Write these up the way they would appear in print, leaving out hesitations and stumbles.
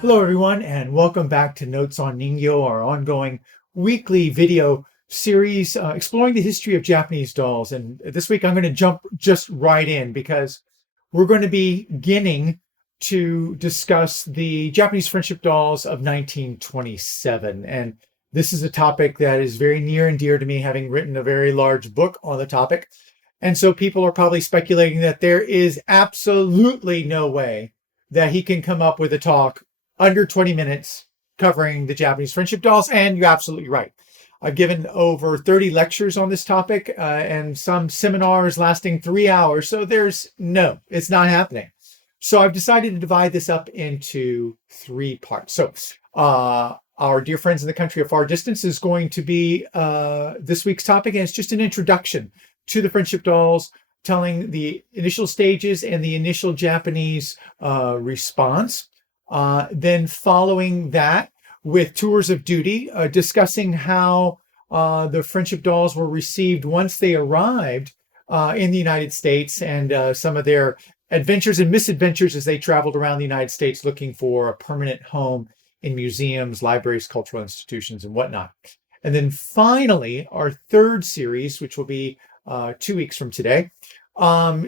Hello, everyone, and welcome back to Notes on Ningyo, our ongoing weekly video series exploring the history of Japanese dolls. And this week I'm going to jump just right in because we're going to be beginning to discuss the Japanese friendship dolls of 1927. And this is a topic that is very near and dear to me, having written a very large book on the topic. And so people are probably speculating that there is absolutely no way that he can come up with a talk under 20 minutes covering the Japanese friendship dolls. And you're absolutely right. I've given over 30 lectures on this topic and some seminars lasting 3 hours. So it's not happening. So I've decided to divide this up into three parts. So our dear friends in the country of far distance is going to be this week's topic. And it's just an introduction to the friendship dolls, telling the initial stages and the initial Japanese response. Then following that with tours of duty, discussing how the friendship dolls were received once they arrived in the United States and some of their adventures and misadventures as they traveled around the United States looking for a permanent home in museums, libraries, cultural institutions, and whatnot. And then finally, our third series, which will be 2 weeks from today,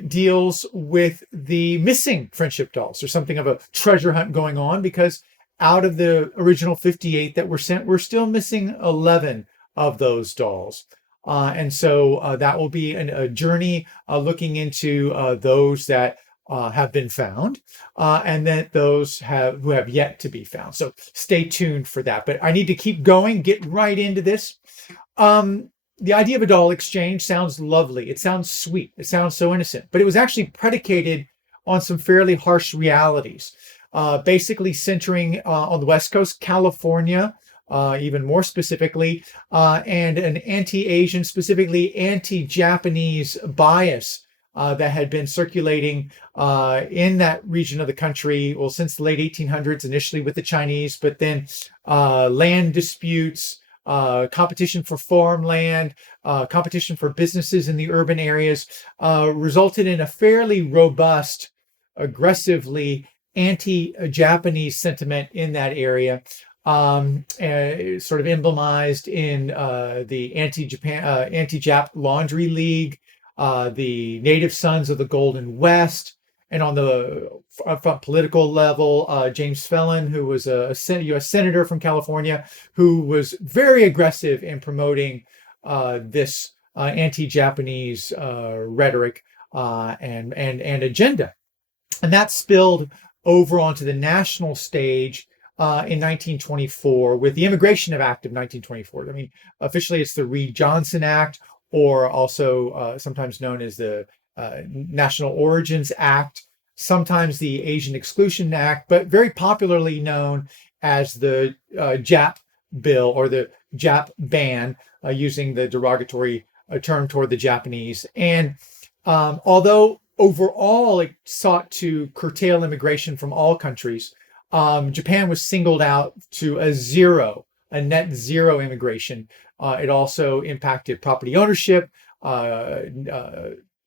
deals with the missing friendship dolls. There's something of a treasure hunt going on because out of the original 58 that were sent, we're still missing 11 of those dolls. And so that will be a journey looking into those that have been found and then those who have yet to be found. So stay tuned for that. But I need to keep going, get right into this. The idea of a doll exchange sounds lovely. It sounds sweet. It sounds so innocent, but it was actually predicated on some fairly harsh realities, basically centering on the West Coast, California, even more specifically, and an anti-Asian, specifically anti-Japanese bias that had been circulating in that region of the country, well, since the late 1800s, initially with the Chinese, but then land disputes, competition for farmland, competition for businesses in the urban areas, resulted in a fairly robust, aggressively anti-Japanese sentiment in that area, sort of emblemized in the anti-Jap Laundry League, the Native Sons of the Golden West, and on the political level, James Felon, who was a U.S. Senator from California, who was very aggressive in promoting this anti-Japanese rhetoric and agenda. And that spilled over onto the national stage in 1924 with the Immigration Act of 1924. I mean, officially it's the Reed-Johnson Act, or also sometimes known as the National Origins Act, sometimes the Asian Exclusion Act, but very popularly known as the Jap Bill or the Jap ban, using the derogatory term toward the Japanese. And although overall it sought to curtail immigration from all countries, Japan was singled out to a net zero immigration. It also impacted property ownership,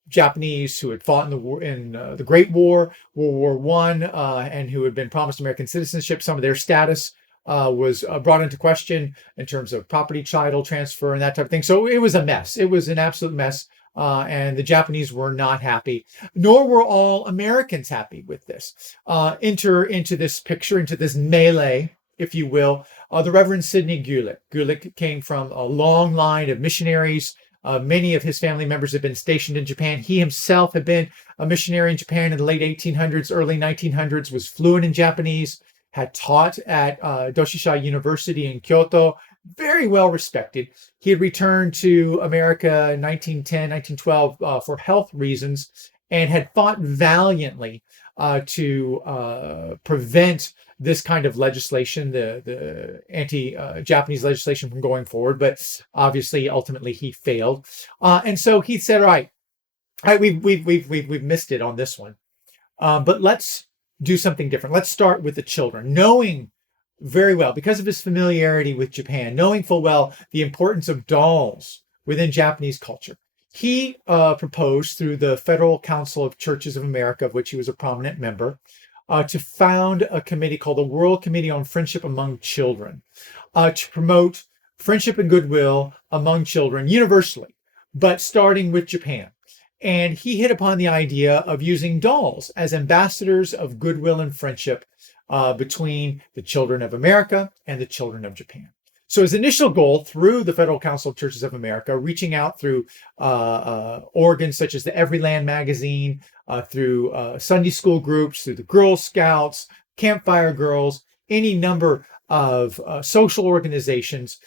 Japanese who had fought in the Great War, World War One, and who had been promised American citizenship. Some of their status was brought into question in terms of property title transfer and that type of thing. So it was a mess. It was an absolute mess. And the Japanese were not happy, nor were all Americans happy with this. Enter into this picture, into this melee, if you will, the Reverend Sidney Gulick. Gulick came from a long line of missionaries. Many of his family members had been stationed in Japan. He himself had been a missionary in Japan in the late 1800s, early 1900s, was fluent in Japanese, had taught at Doshisha University in Kyoto, very well respected. He had returned to America in 1910, 1912 for health reasons and had fought valiantly to prevent this kind of legislation, the anti-Japanese legislation, from going forward. But obviously, ultimately, he failed. And so he said, all right, we've missed it on this one. But let's do something different. Let's start with the children, knowing very well, because of his familiarity with Japan, knowing full well the importance of dolls within Japanese culture. He proposed through the Federal Council of Churches of America, of which he was a prominent member, to found a committee called the World Committee on Friendship Among Children, to promote friendship and goodwill among children universally, but starting with Japan. And he hit upon the idea of using dolls as ambassadors of goodwill and friendship between the children of America and the children of Japan. So his initial goal, through the Federal Council of Churches of America, reaching out through organs such as the Everyland magazine, through Sunday school groups, through the Girl Scouts, Campfire Girls, any number of social organizations,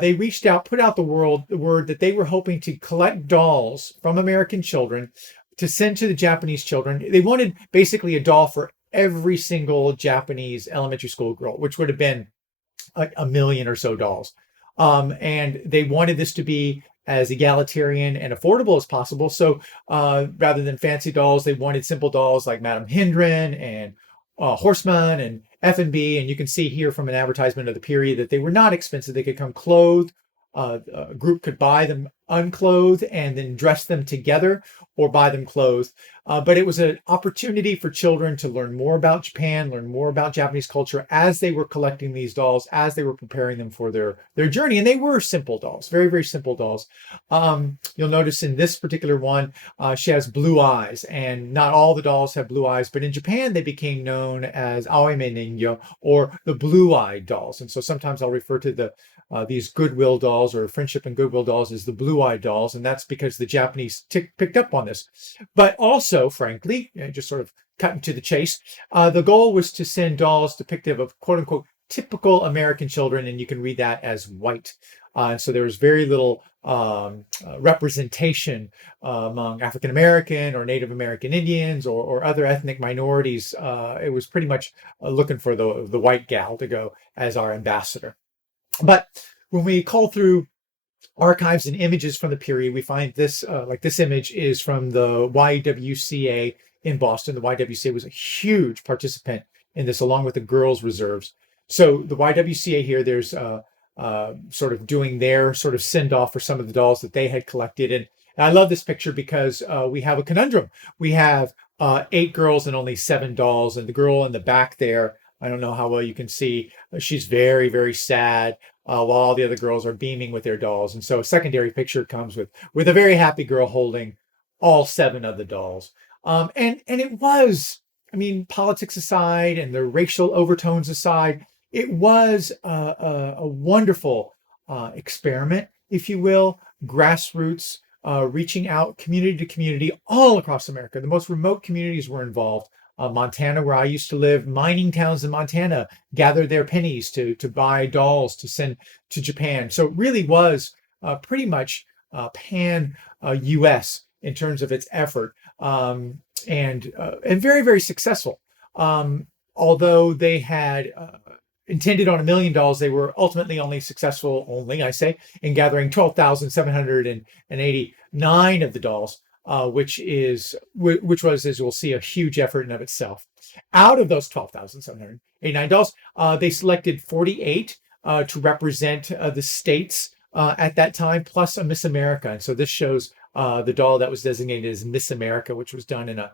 they reached out, put out the word that they were hoping to collect dolls from American children to send to the Japanese children. They wanted basically a doll for every single Japanese elementary school girl, which would have been a million or so dolls. And they wanted this to be as egalitarian and affordable as possible. So rather than fancy dolls, they wanted simple dolls like Madame Hindren and Horseman and F&B. And you can see here from an advertisement of the period that they were not expensive. They could come clothed. A group could buy them unclothed and then dress them together, or buy them clothed. But it was an opportunity for children to learn more about Japan, learn more about Japanese culture as they were collecting these dolls, as they were preparing them for their journey. And they were simple dolls, very, very simple dolls. You'll notice in this particular one, she has blue eyes, and not all the dolls have blue eyes, but in Japan, they became known as Aoime Ningyo, or the blue-eyed dolls. And so sometimes I'll refer to these goodwill dolls or friendship and goodwill dolls as the blue-eyed dolls, and that's because the Japanese picked up on this. But also, frankly, just sort of cutting to the chase, the goal was to send dolls depictive of quote-unquote typical American children, and you can read that as white. So there was very little representation among African American or Native American Indians or other ethnic minorities. It was pretty much looking for the white gal to go as our ambassador. But when we call through archives and images from the period, we find this, like this image is from the YWCA in Boston. The YWCA was a huge participant in this, along with the girls' reserves. So the YWCA here, there's sort of doing their sort of send-off for some of the dolls that they had collected. And I love this picture because we have a conundrum. We have 8 girls and only 7 dolls, and the girl in the back there, I don't know how well you can see, she's very, very sad, while all the other girls are beaming with their dolls. And so a secondary picture comes with a very happy girl holding all 7 of the dolls. And it was, I mean, politics aside and the racial overtones aside, it was a wonderful experiment, if you will, grassroots, reaching out community to community all across America. The most remote communities were involved. Montana, where I used to live, mining towns in Montana gathered their pennies to buy dolls to send to Japan. So it really was pretty much pan U.S. in terms of its effort, and very, very successful. Although they had intended on $1 million, they were ultimately only successful, in gathering 12,789 of the dolls. Which was, as we'll see, a huge effort in of itself. Out of those 12,789 dolls, they selected 48 to represent the states at that time, plus a Miss America. And so this shows the doll that was designated as Miss America, which was done in a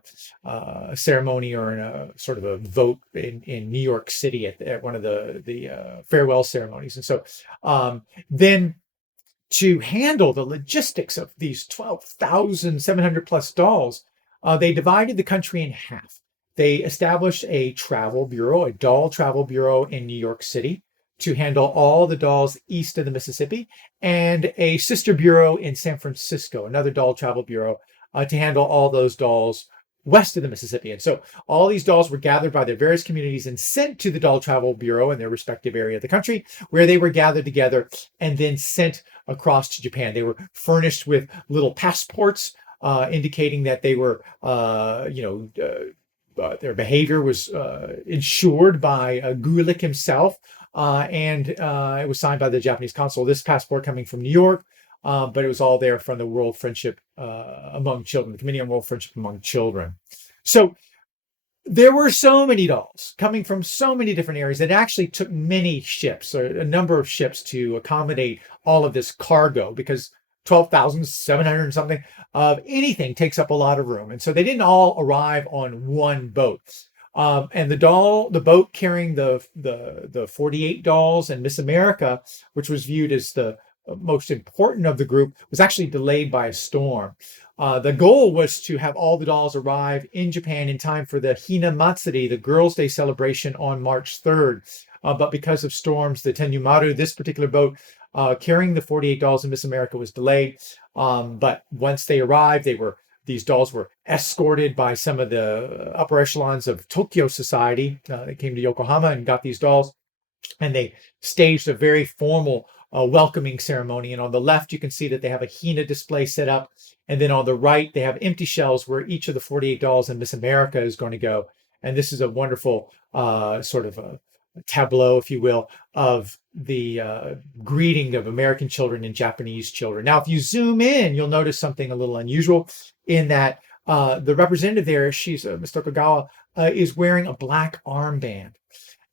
ceremony or in a sort of a vote in New York City at one of the farewell ceremonies. And so then, to handle the logistics of these 12,700 plus dolls, they divided the country in half. They established a travel bureau, a doll travel bureau in New York City to handle all the dolls east of the Mississippi, and a sister bureau in San Francisco, another doll travel bureau, to handle all those dolls west of the Mississippi. And so all these dolls were gathered by their various communities and sent to the Doll Travel Bureau in their respective area of the country, where they were gathered together and then sent across to Japan. They were furnished with little passports indicating that they were, their behavior was ensured by Gulick himself, and it was signed by the Japanese consul. This passport coming from New York, but it was all there from the World Friendship Among Children, the Committee on World Friendship Among Children. So there were so many dolls coming from so many different areas. It actually took many ships, or a number of ships, to accommodate all of this cargo, because 12,700 and something of anything takes up a lot of room. And so they didn't all arrive on one boat. And the boat carrying the 48 dolls and Miss America, which was viewed as the most important of the group, was actually delayed by a storm. The goal was to have all the dolls arrive in Japan in time for the Hina Matsuri, the Girls' Day celebration on March 3rd. But because of storms, the Tenyumaru, this particular boat carrying the 48 dolls in Miss America, was delayed. But once they arrived, these dolls were escorted by some of the upper echelons of Tokyo society. They came to Yokohama and got these dolls, and they staged a very formal welcoming ceremony. And on the left, you can see that they have a Hina display set up. And then on the right, they have empty shells where each of the 48 dolls in Miss America is going to go. And this is a wonderful sort of a tableau, if you will, of the greeting of American children and Japanese children. Now, if you zoom in, you'll notice something a little unusual in that the representative there, she's Mr. Kagawa, is wearing a black armband.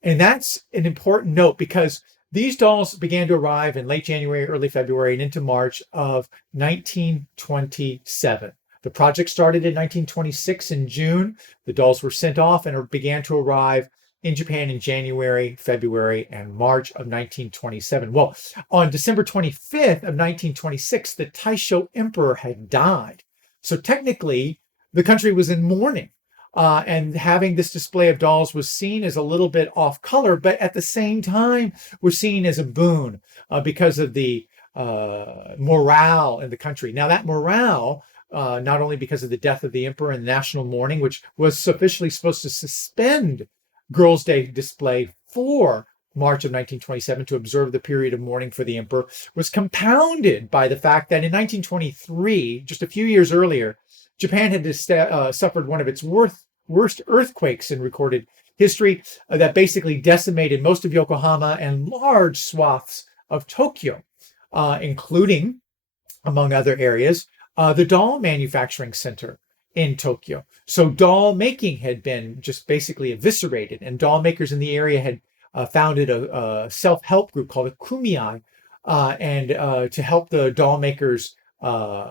And that's an important note because these dolls began to arrive in late January, early February, and into March of 1927. The project started in 1926 in June. The dolls were sent off and began to arrive in Japan in January, February, and March of 1927. Well, on December 25th of 1926, the Taisho Emperor had died. So technically, the country was in mourning. And having this display of dolls was seen as a little bit off color, but at the same time was seen as a boon because of the morale in the country. Now, that morale, not only because of the death of the emperor and the national mourning, which was officially supposed to suspend Girls' Day display for March of 1927 to observe the period of mourning for the emperor, was compounded by the fact that in 1923, just a few years earlier, Japan had suffered one of its worst earthquakes in recorded history that basically decimated most of Yokohama and large swaths of Tokyo, including, among other areas, the doll manufacturing center in Tokyo. So doll making had been just basically eviscerated, and doll makers in the area had founded a self-help group called a Kumiai, and to help the doll makers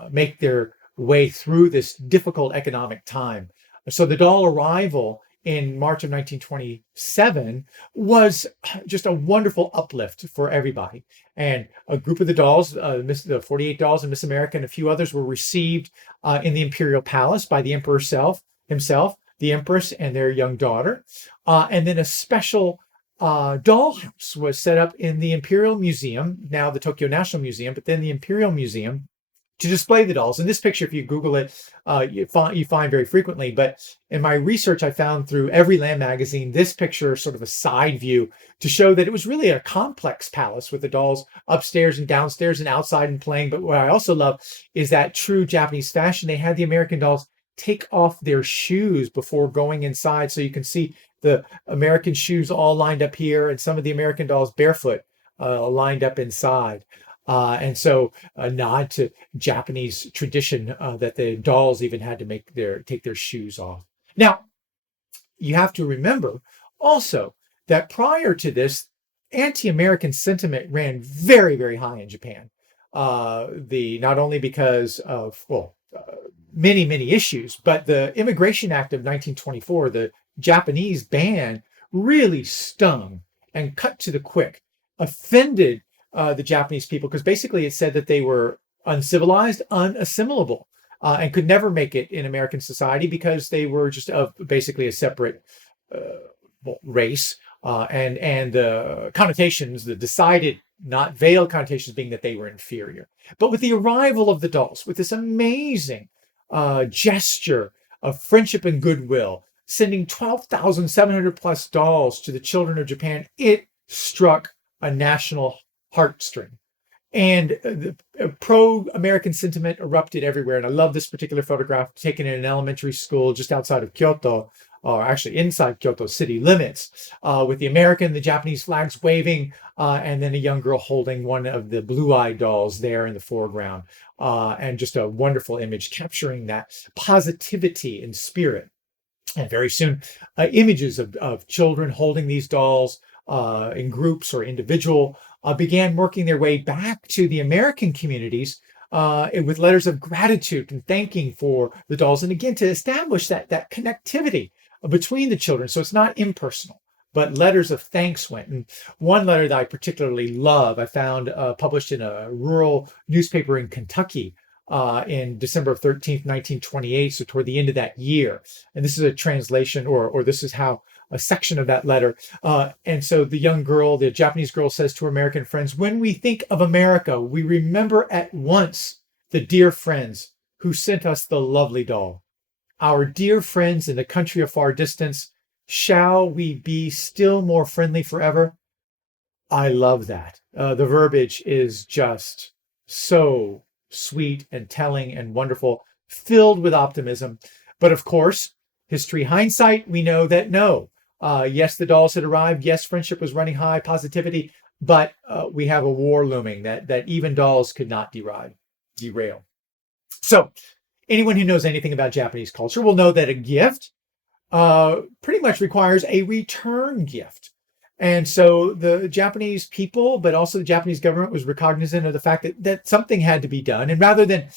make their way through this difficult economic time. So the doll arrival in March of 1927 was just a wonderful uplift for everybody. And a group of the dolls, the 48 dolls and Miss America and a few others, were received in the Imperial Palace by the Emperor himself, the Empress and their young daughter. And then a special dollhouse was set up in the Imperial Museum, now the Tokyo National Museum, but then the Imperial Museum, to display the dolls. In this picture, if you Google it, you find very frequently. But in my research, I found through Everyland magazine, this picture, sort of a side view, to show that it was really a complex palace with the dolls upstairs and downstairs and outside and playing. But what I also love is that true Japanese fashion. They had the American dolls take off their shoes before going inside. So you can see the American shoes all lined up here and some of the American dolls barefoot lined up inside. And so a nod to Japanese tradition that the dolls even had to take their shoes off. Now, you have to remember also that prior to this, anti-American sentiment ran very, very high in Japan. Not only because of, many, many issues, but the Immigration Act of 1924, the Japanese ban, really stung and cut to the quick, offended the Japanese people, because basically it said that they were uncivilized, unassimilable, and could never make it in American society because they were just basically a separate race, and the connotations, the decided, not veiled connotations, being that they were inferior. But with the arrival of the dolls, with this amazing gesture of friendship and goodwill, sending 12,700 plus dolls to the children of Japan, it struck a national heartstring. And the pro-American sentiment erupted everywhere. And I love this particular photograph taken in an elementary school just outside of Kyoto, or actually inside Kyoto city limits, with the American, the Japanese flags waving, and then a young girl holding one of the blue-eyed dolls there in the foreground. And just a wonderful image capturing that positivity and spirit. And very soon, images of children holding these dolls in groups or individual began working their way back to the American communities with letters of gratitude and thanking for the dolls. And again, to establish that connectivity between the children. So it's not impersonal, but letters of thanks went. And one letter that I particularly love, I found published in a rural newspaper in Kentucky in December 13th, 1928, so toward the end of that year. And this is a translation, or this is how a section of that letter. And so the young girl, the Japanese girl, says to her American friends, "When we think of America, we remember at once the dear friends who sent us the lovely doll. Our dear friends in the country of far distance, shall we be still more friendly forever?" I love that. The verbiage is just so sweet and telling and wonderful, filled with optimism. But of course, history hindsight, we know that no. Yes, the dolls had arrived. Yes, friendship was running high, positivity, but we have a war looming that even dolls could not derail. So anyone who knows anything about Japanese culture will know that a gift pretty much requires a return gift. And so the Japanese people, but also the Japanese government, was recognizant of the fact that something had to be done. And rather than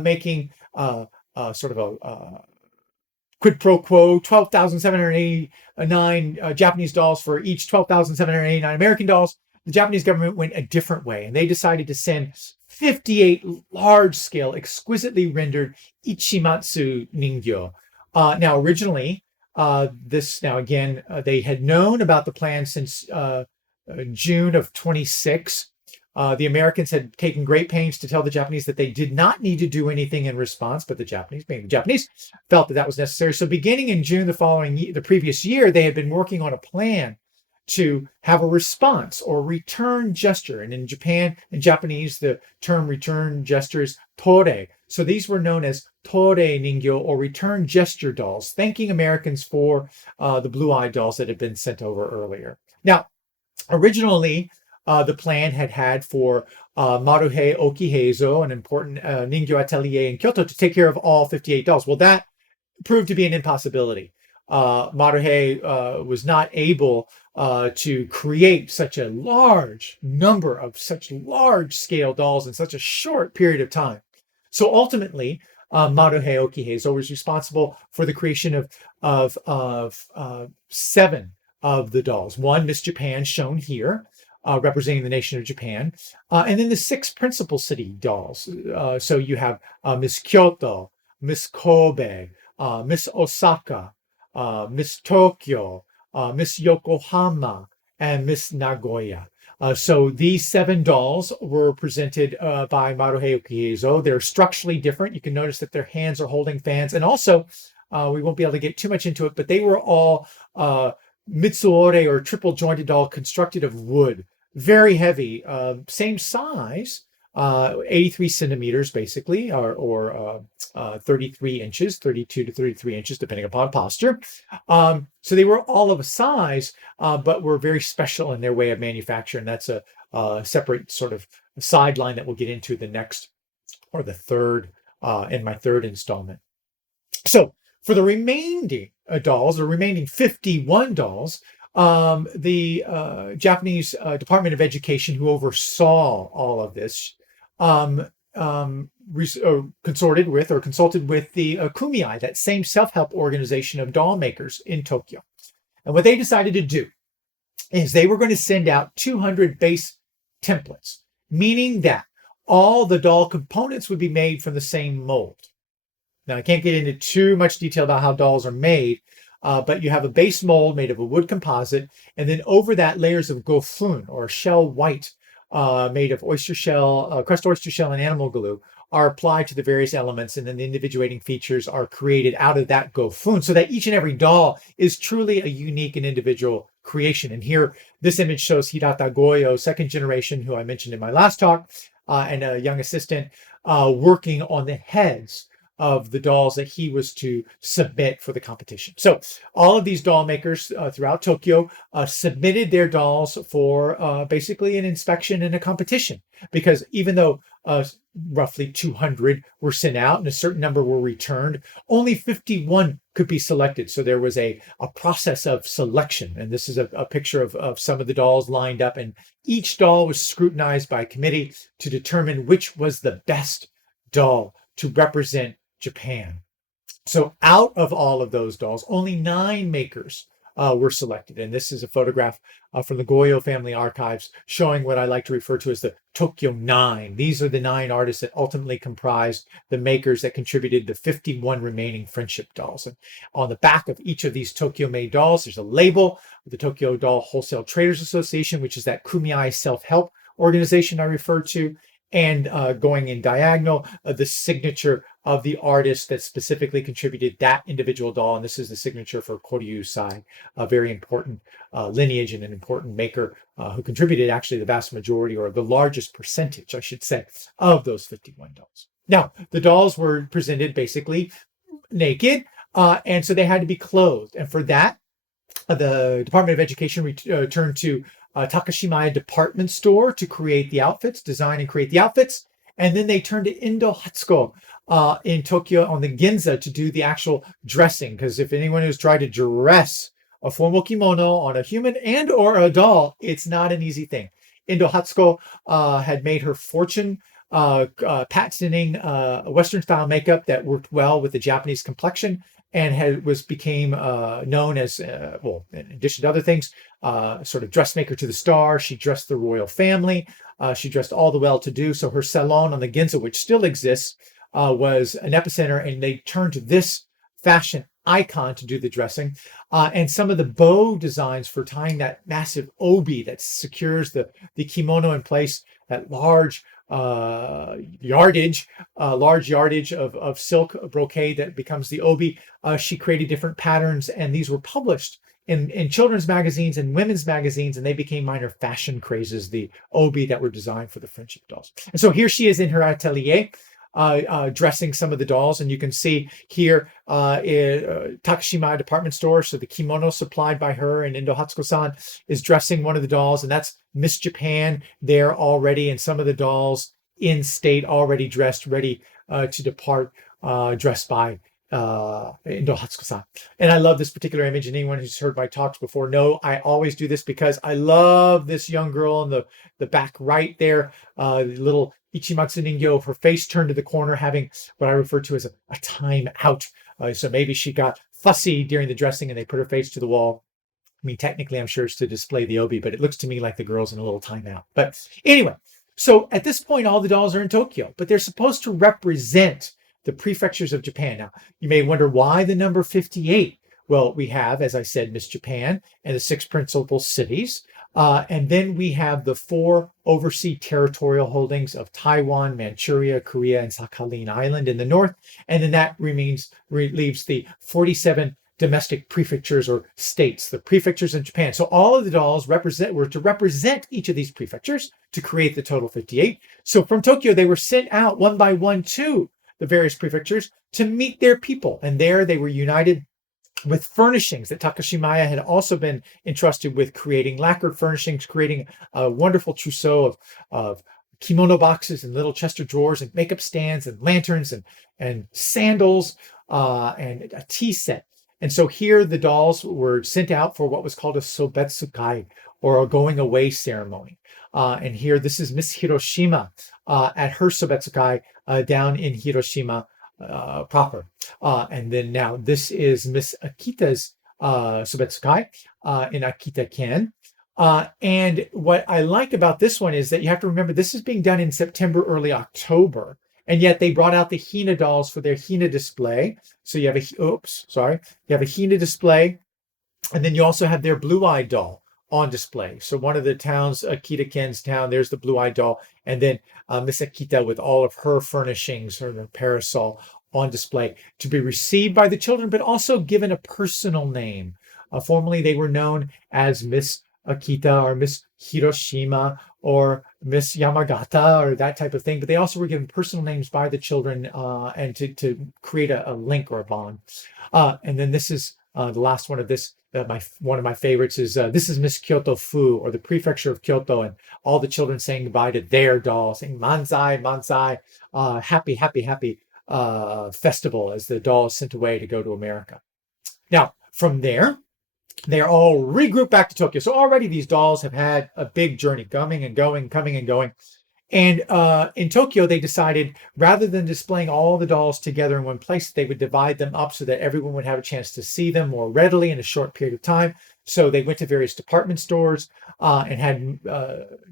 making sort of a quid pro quo, 12,789 Japanese dolls for each 12,789 American dolls, the Japanese government went a different way. And they decided to send 58 large-scale, exquisitely rendered Ichimatsu Ningyo. Now, originally, they had known about the plan since June of 26. The Americans had taken great pains to tell the Japanese that they did not need to do anything in response, but the Japanese, being the Japanese, felt that was necessary. So beginning in June the previous year, they had been working on a plan to have a response or return gesture. And in Japanese, the term return gesture is tore. So these were known as tore ningyo, or return gesture dolls, thanking Americans for the blue-eyed dolls that had been sent over earlier. Now, originally, the plan had for Maruhei Okiheizo, an important Ningyo atelier in Kyoto, to take care of all 58 dolls. Well, that proved to be an impossibility. Maruhei was not able to create such a large number of such large-scale dolls in such a short period of time. So ultimately, Maruhei Okiheizo was responsible for the creation of 7 of the dolls. One, Miss Japan, shown here, representing the nation of Japan, and then the 6 principal city dolls. So you have Miss Kyoto, Miss Kobe, Miss Osaka, Miss Tokyo, Miss Yokohama, and Miss Nagoya. So these 7 dolls were presented by Maruhei Okiheizo. They're structurally different. You can notice that their hands are holding fans. And also, we won't be able to get too much into it, but they were all mitsuore, or triple jointed doll, constructed of wood. Very heavy, same size, 83 centimeters basically, or 33 inches, 32 to 33 inches, depending upon posture. So they were all of a size, but were very special in their way of manufacture. And that's a separate sort of sideline that we'll get into the next, or the third, in my third installment. So for the remaining dolls, the remaining 51 dolls, the Japanese Department of Education, who oversaw all of this, consulted with the Kumiai, that same self-help organization of doll makers in Tokyo. And what they decided to do is they were going to send out 200 base templates, meaning that all the doll components would be made from the same mold. Now, I can't get into too much detail about how dolls are made, but you have a base mold made of a wood composite, and then over that, layers of gofun, or shell white, made of oyster shell, crushed oyster shell, and animal glue, are applied to the various elements, and then the individuating features are created out of that gofun, so that each and every doll is truly a unique and individual creation. And here, this image shows Hirata Goyo, second generation, who I mentioned in my last talk, and a young assistant working on the heads of the dolls that he was to submit for the competition. So all of these doll makers throughout Tokyo submitted their dolls for basically an inspection and a competition, because even though roughly 200 were sent out and a certain number were returned, only 51 could be selected. So there was a process of selection. And this is a picture of some of the dolls lined up, and each doll was scrutinized by a committee to determine which was the best doll to represent Japan. So out of all of those dolls, only 9 makers were selected. And this is a photograph from the Goyo family archives showing what I like to refer to as the Tokyo 9. These are the 9 artists that ultimately comprised the makers that contributed the 51 remaining friendship dolls. And on the back of each of these Tokyo-made dolls, there's a label with the Tokyo Doll Wholesale Traders Association, which is that Kumiai self-help organization I referred to. And going in diagonal, the signature of the artist that specifically contributed that individual doll. And this is the signature for Koryu Sai, a very important lineage and an important maker who contributed actually the vast majority, or the largest percentage, I should say, of those 51 dolls. Now, the dolls were presented basically naked, and so they had to be clothed. And for that, the Department of Education returned to Takashimaya department store to create the outfits, design and create the outfits. And then they turned to Indo Hatsuko in Tokyo on the Ginza to do the actual dressing. Because if anyone who's tried to dress a formal kimono on a human and or a doll, it's not an easy thing. Indo Hatsuko had made her fortune patenting Western style makeup that worked well with the Japanese complexion, and became known as, well, in addition to other things, sort of dressmaker to the star. She dressed the royal family. She dressed all the well-to-do. So her salon on the Ginza, which still exists, was an epicenter, and they turned to this fashion icon to do the dressing. And some of the bow designs for tying that massive obi that secures the kimono in place, that large yardage of silk brocade that becomes the obi. She created different patterns, and these were published in children's magazines and women's magazines, and they became minor fashion crazes, the obi that were designed for the friendship dolls. And so here she is in her atelier, dressing some of the dolls, and you can see here Takashimaya department store. So the kimono supplied by her and Indo Hatsuko-san is dressing one of the dolls, and that's Miss Japan there already, and some of the dolls in state already dressed, ready to depart, dressed by Indo Hatsuko-san. And I love this particular image, and anyone who's heard my talks before know I always do this because I love this young girl in the back right there, little Ichimatsu Ningyo, her face turned to the corner, having what I refer to as a time out. So maybe she got fussy during the dressing and they put her face to the wall. I mean, technically, I'm sure it's to display the obi, but it looks to me like the girl's in a little timeout. But anyway, so at this point, all the dolls are in Tokyo, but they're supposed to represent the prefectures of Japan. Now, you may wonder why the number 58. Well, we have, as I said, Miss Japan and the 6 principal cities. And then we have the 4 overseas territorial holdings of Taiwan, Manchuria, Korea, and Sakhalin Island in the north. And then that leaves the 47 domestic prefectures or states, the prefectures in Japan. So all of the dolls were to represent each of these prefectures to create the total 58. So from Tokyo, they were sent out one by one to the various prefectures to meet their people. And there they were united with furnishings that Takashimaya had also been entrusted with creating, lacquered furnishings, creating a wonderful trousseau of kimono boxes and little chest of drawers and makeup stands and lanterns and sandals and a tea set. And so here the dolls were sent out for what was called a sobetsukai, or a going away ceremony. And here, this is Miss Hiroshima at her sobetsukai down in Hiroshima proper. And then now this is Miss Akita's sobetsukai in Akita-ken. And what I like about this one is that you have to remember this is being done in September, early October. And yet they brought out the Hina dolls for their Hina display. So you have you have a Hina display, and then you also have their blue-eyed doll on display. So one of the towns, Akita-ken's town, there's the blue-eyed doll, and then Miss Akita with all of her furnishings, her parasol on display to be received by the children, but also given a personal name. Formerly, they were known as Miss Akita or Miss Hiroshima or Miss Yamagata or that type of thing, but they also were given personal names by the children and to create a link or a bond. And then this is the last one of this. One of my favorites is this is Miss Kyoto Fu, or the prefecture of Kyoto, and all the children saying goodbye to their doll, saying Manzai, Manzai, happy, happy, happy festival as the doll is sent away to go to America. Now, from there, they're all regrouped back to Tokyo. So already these dolls have had a big journey, coming and going, coming and going. And in Tokyo, they decided rather than displaying all the dolls together in one place, they would divide them up so that everyone would have a chance to see them more readily in a short period of time. So they went to various department stores and had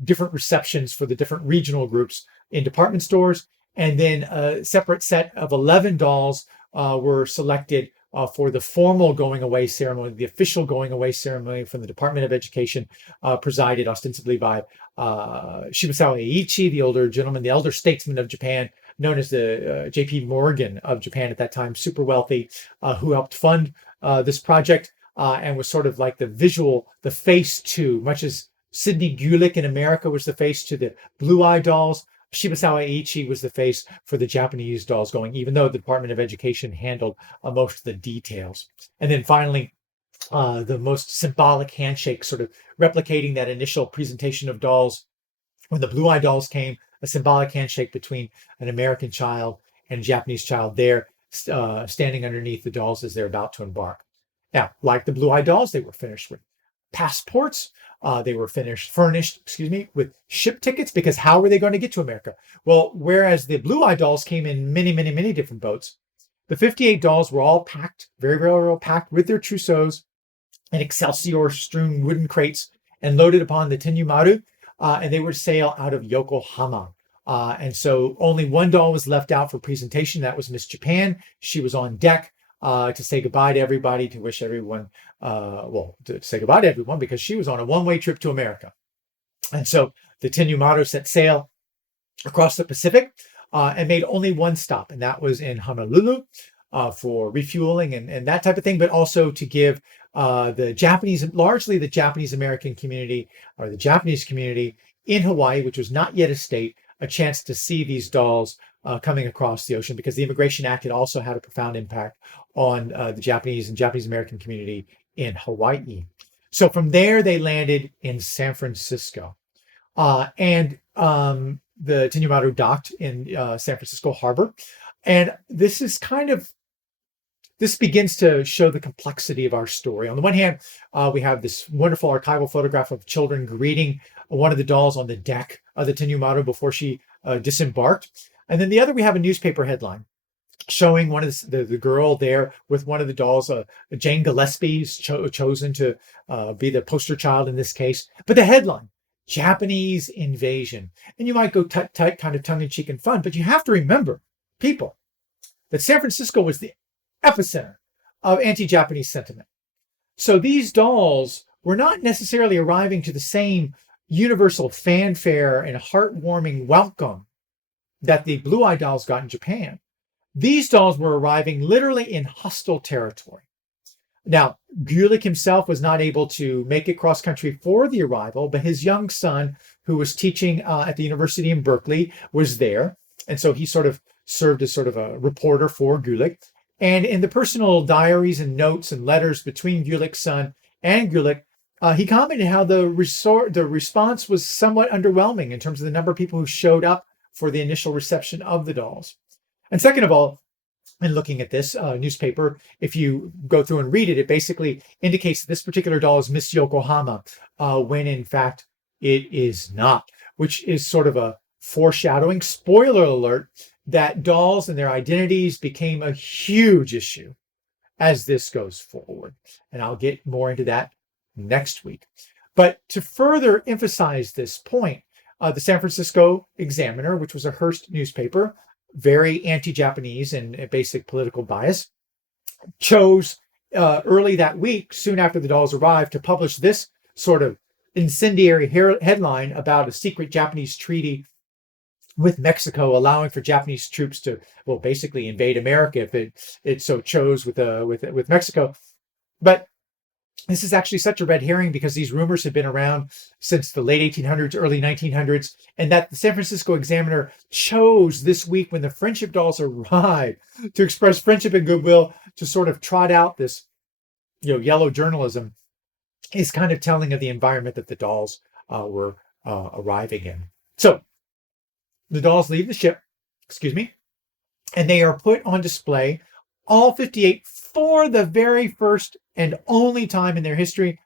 different receptions for the different regional groups in department stores. And then a separate set of 11 dolls were selected for the formal going away ceremony, the official going away ceremony from the Department of Education, presided ostensibly by Shibusawa Eiichi, the older gentleman, the elder statesman of Japan, known as the J.P. Morgan of Japan at that time, super wealthy, who helped fund this project and was sort of like the face to, much as Sidney Gulick in America was the face to the Blue Eye dolls, Shibusawa Eiichi was the face for the Japanese dolls going, even though the Department of Education handled most of the details. And then finally, the most symbolic handshake, sort of replicating that initial presentation of dolls. When the Blue Eye dolls came, a symbolic handshake between an American child and a Japanese child there, standing underneath the dolls as they're about to embark. Now, like the Blue Eye dolls, they were finished with passports. They were furnished, with ship tickets, because how were they going to get to America? Well, whereas the Blue Eye dolls came in many, many, many different boats, the 58 dolls were all packed, very, very well packed with their trousseaux and Excelsior-strewn wooden crates and loaded upon the Tenyumaru, and they were to sail out of Yokohama. And so only one doll was left out for presentation. That was Miss Japan. She was on deck to say goodbye to everybody, to wish everyone, to say goodbye to everyone because she was on a one-way trip to America. And so the Tenyumaru set sail across the Pacific and made only one stop, and that was in Honolulu for refueling and that type of thing, but also to give the Japanese, largely the Japanese American community or the Japanese community in Hawaii, which was not yet a state, a chance to see these dolls coming across the ocean, because the Immigration Act had also had a profound impact on the Japanese and Japanese American community in Hawaii. So from there, they landed in San Francisco. And the Tenyumaru docked in San Francisco Harbor. And this begins to show the complexity of our story. On the one hand, we have this wonderful archival photograph of children greeting one of the dolls on the deck of the Tenyumaru before she disembarked. And then the other, we have a newspaper headline showing one of the girl there with one of the dolls, Jane Gillespie's chosen to be the poster child in this case. But the headline, Japanese invasion. And you might go tut-tut, kind of tongue-in-cheek and fun, but you have to remember, people, that San Francisco was the epicenter of anti-Japanese sentiment. So these dolls were not necessarily arriving to the same universal fanfare and heartwarming welcome that the Blue Eye dolls got in Japan. These dolls were arriving literally in hostile territory. Now, Gulick himself was not able to make it cross-country for the arrival, but his young son, who was teaching at the university in Berkeley, was there. And so he sort of served as sort of a reporter for Gulick. And in the personal diaries and notes and letters between Gulick's son and Gulick, he commented how the response was somewhat underwhelming in terms of the number of people who showed up for the initial reception of the dolls. And second of all, in looking at this newspaper, if you go through and read it, it basically indicates that this particular doll is Miss Yokohama, when in fact it is not, which is sort of a foreshadowing, spoiler alert, that dolls and their identities became a huge issue as this goes forward. And I'll get more into that next week. But to further emphasize this point, the San Francisco Examiner, which was a Hearst newspaper, very anti-Japanese and basic political bias, chose early that week, soon after the dolls arrived, to publish this sort of incendiary headline about a secret Japanese treaty with Mexico, allowing for Japanese troops to, well, basically invade America if it so chose with Mexico. But this is actually such a red herring because these rumors have been around since the late 1800s, early 1900s, and that the San Francisco Examiner chose this week when the friendship dolls arrived to express friendship and goodwill, to sort of trot out this, yellow journalism, is kind of telling of the environment that the dolls were arriving in. So the dolls leave the ship, and they are put on display, all 58, for the very first and only time in their history,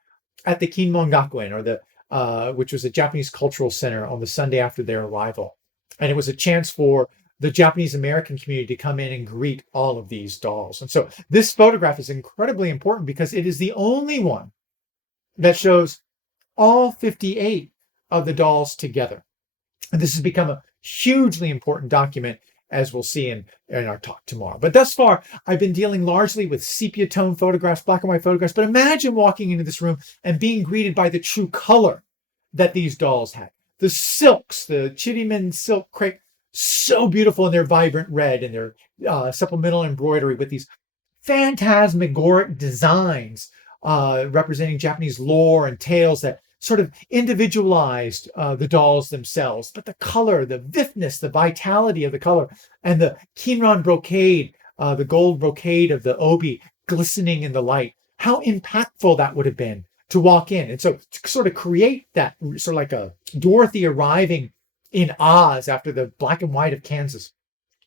at the Kinmon Gakuen, or which was a Japanese cultural center, on the Sunday after their arrival. And it was a chance for the Japanese American community to come in and greet all of these dolls. And so this photograph is incredibly important because it is the only one that shows all 58 of the dolls together. And this has become a hugely important document, as we'll see in our talk tomorrow. But thus far, I've been dealing largely with sepia tone photographs, black and white photographs. But imagine walking into this room and being greeted by the true color that these dolls had. The silks, the Chirimen silk crepe, so beautiful in their vibrant red and their supplemental embroidery with these phantasmagoric designs representing Japanese lore and tales that sort of individualized the dolls themselves. But the color, the vividness, the vitality of the color, and the kinran brocade, the gold brocade of the obi glistening in the light, how impactful that would have been to walk in. And so to sort of create that sort of like a Dorothy arriving in Oz after the black and white of Kansas.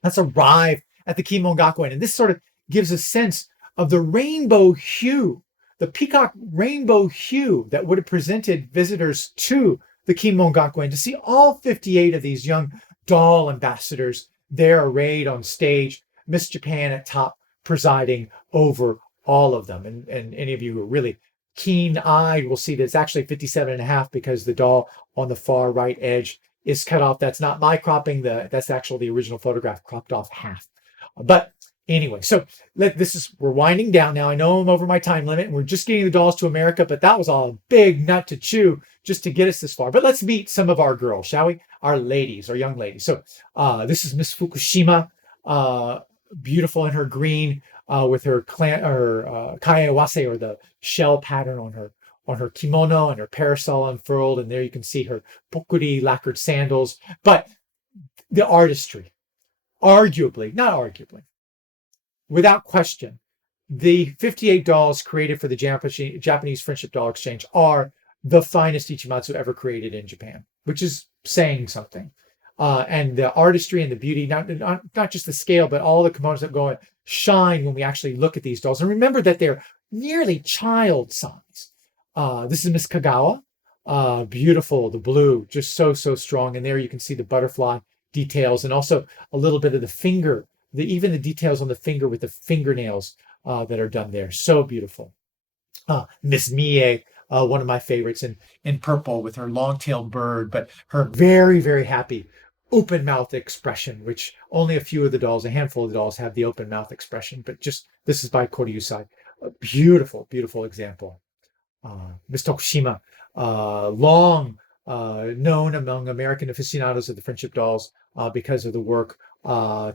Let's arrive at the Kimon-gakuen. And this sort of gives a sense of the rainbow hue, the peacock rainbow hue that would have presented visitors to the Kimon-gakuen, to see all 58 of these young doll ambassadors there arrayed on stage, Miss Japan at top presiding over all of them. And any of you who are really keen-eyed will see that it's actually 57.5 because the doll on the far right edge is cut off. That's not my cropping. That's actually the original photograph cropped off half. But anyway, so we're winding down now. I know I'm over my time limit and we're just getting the dolls to America, but that was all a big nut to chew just to get us this far. But let's meet some of our girls, shall we? Our ladies, our young ladies. So this is Miss Fukushima, beautiful in her green with her kaiawase, or the shell pattern on her kimono and her parasol unfurled. And there you can see her pokuri lacquered sandals. But the artistry, not arguably, without question, the 58 dolls created for the Japanese Friendship Doll Exchange are the finest Ichimatsu ever created in Japan, which is saying something. And the artistry and the beauty, not just the scale, but all the components that go and shine when we actually look at these dolls. And remember that they're nearly child size. This is Miss Kagawa. Beautiful, the blue, just so strong. And there you can see the butterfly details and also a little bit of the finger, even the details on the finger with the fingernails that are done there. So beautiful. Miss Mie, one of my favorites in purple with her long-tailed bird, but her very, very happy open mouth expression, which only a few of the dolls, a handful of the dolls have the open mouth expression, but this is by Koryusai. A beautiful, beautiful example. Miss Tokushima, long known among American aficionados of the Friendship Dolls because of the work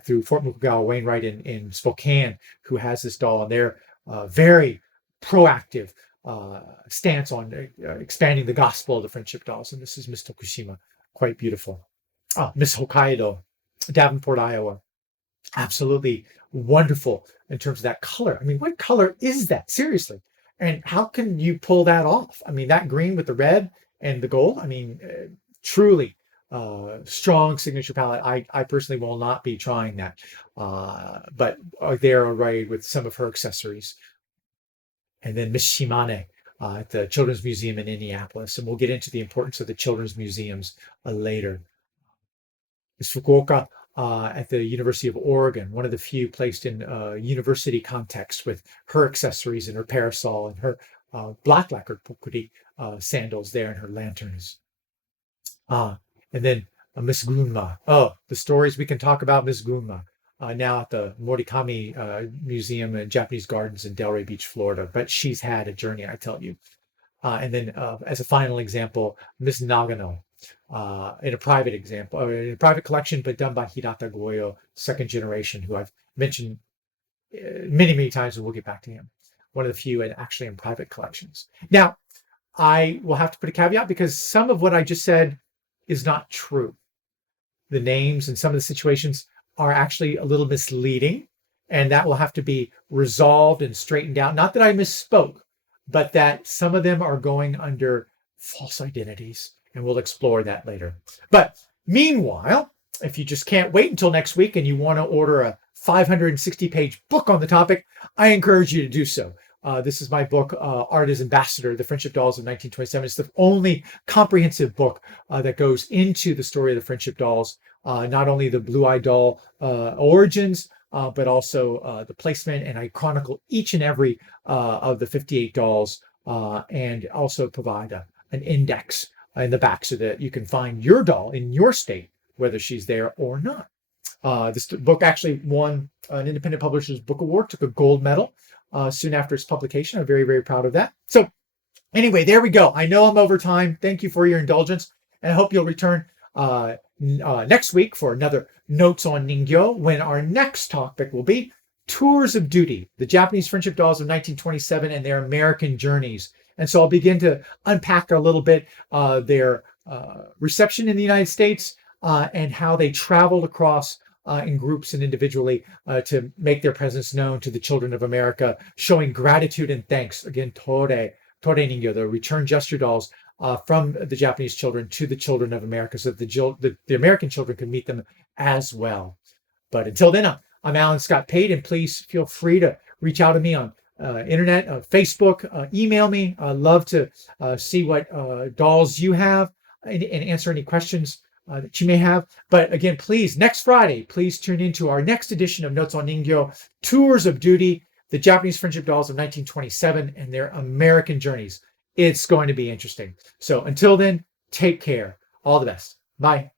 through Fort Mukugawa Wainwright in Spokane, who has this doll, and they're very proactive stance on expanding the gospel of the Friendship Dolls. And this is Miss Tokushima, quite beautiful. Miss Hokkaido, Davenport, Iowa, absolutely wonderful in terms of that color. I mean, what color is that? Seriously. And how can you pull that off? I mean, that green with the red and the gold, I mean, truly strong signature palette. I personally will not be trying that, but they're arrayed with some of her accessories. And then Miss Shimane at the Children's Museum in Indianapolis. And we'll get into the importance of the children's museums later. Miss Fukuoka at the University of Oregon, one of the few placed in university context with her accessories and her parasol and her black lacquered pokuri sandals there and her lanterns. And then Miss Gunma. Oh, the stories we can talk about Miss Gunma. Now at the Morikami Museum and Japanese Gardens in Delray Beach, Florida. But she's had a journey, I tell you. And then as a final example, Miss Nagano. In a private collection, but done by Hirata Goyo, second generation, who I've mentioned many, many times, and we'll get back to him. One of the few actually in private collections. Now, I will have to put a caveat because some of what I just said is not true. The names and some of the situations are actually a little misleading, and that will have to be resolved and straightened out. Not that I misspoke, but that some of them are going under false identities. And we'll explore that later. But meanwhile, if you just can't wait until next week and you want to order a 560-page book on the topic, I encourage you to do so. This is my book, Art as Ambassador, The Friendship Dolls of 1927. It's the only comprehensive book that goes into the story of the Friendship Dolls not only the blue-eyed doll origins, but also the placement, and I chronicle each and every of the 58 dolls, and also provide an index in the back so that you can find your doll in your state, whether she's there or not. This book actually won an Independent Publishers Book Award, took a gold medal soon after its publication. I'm very, very proud of that. So anyway, there we go. I know I'm over time. Thank you for your indulgence, and I hope you'll return next week for another Notes on Ningyo, when our next topic will be Tours of Duty, the Japanese friendship dolls of 1927 and their American journeys. And so I'll begin to unpack a little bit their reception in the United States and how they traveled across in groups and individually to make their presence known to the children of America, showing gratitude and thanks. Again, Tore Ningyo, the return gesture dolls from the Japanese children to the children of America, so that the American children could meet them as well. But until then, I'm Alan Scott Pate, and please feel free to reach out to me on internet, Facebook, email me. I'd love to see what dolls you have and answer any questions that you may have. But again, please, next Friday, please tune into our next edition of Notes on Ningyo, Tours of Duty, the Japanese friendship dolls of 1927 and their American journeys. It's going to be interesting. So until then, take care. All the best. Bye.